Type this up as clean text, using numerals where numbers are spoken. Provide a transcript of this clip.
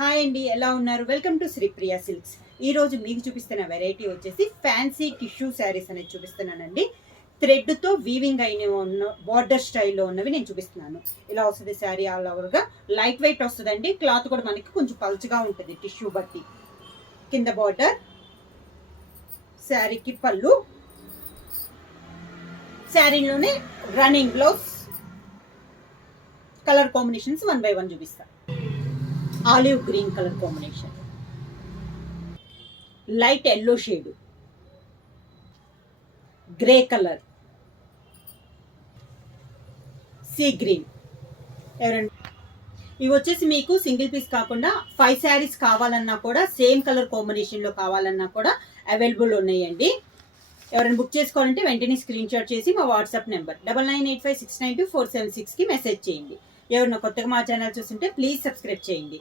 Hi అండి, ఎలా ఉన్నారు? Welcome to Sripriya silks. ఈ రోజు మీకు చూపిస్తున్న వెరైటీ వచ్చేసి ఫ్యాన్సీ టిష్యూ శారీస్ అనేది చూపిస్తున్నానండి. థ్రెడ్తో వీవింగ్ అయిన ఉన్న బార్డర్ స్టైల్లో ఉన్నవి నేను చూపిస్తున్నాను. ఇలా వస్తుంది శారీ ఆల్ ఓవర్గా. లైట్ వెయిట్ వస్తుందండి. క్లాత్ కూడా మనకి కొంచెం పల్చగా ఉంటుంది టిష్యూ బట్టి. కింద బార్డర్, శారీకి పళ్ళు, శారీలోనే running blouse. Colour combinations 1 by 1 చూపిస్తాను. Olive green colour combination, light yellow shade, grey colour, sea green. ఇవి వచ్చేసి మీకు సింగిల్ పీస్ కాకుండా 5 శారీస్ కావాలన్నా కూడా, సేమ్ కలర్ కాంబినేషన్లో కావాలన్నా కూడా అవైలబుల్ ఉన్నాయండి. ఎవరైనా బుక్ చేసుకోవాలంటే వెంటనే స్క్రీన్ షాట్ చేసి మా వాట్సాప్ నెంబర్ 9985692476కి మెసేజ్ చేయండి. ఎవరైనా కొత్తగా మా ఛానల్ చూస్తుంటే ప్లీజ్ సబ్స్క్రైబ్ చేయండి.